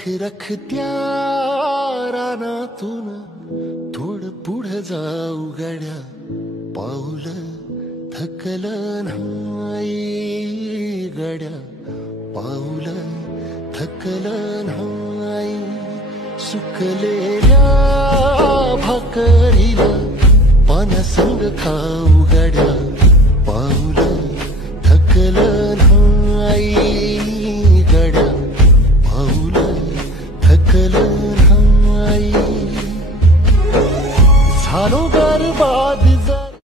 रखरखत्या रानातून थोडं पुढं जाऊ गड्या, पाऊल थकलं नाही गड्या, पाऊल थकलं नाही. सुकलेल्या भाकरीला पाण्यासंग खाऊ गड्या, पाऊल थकलं नाही.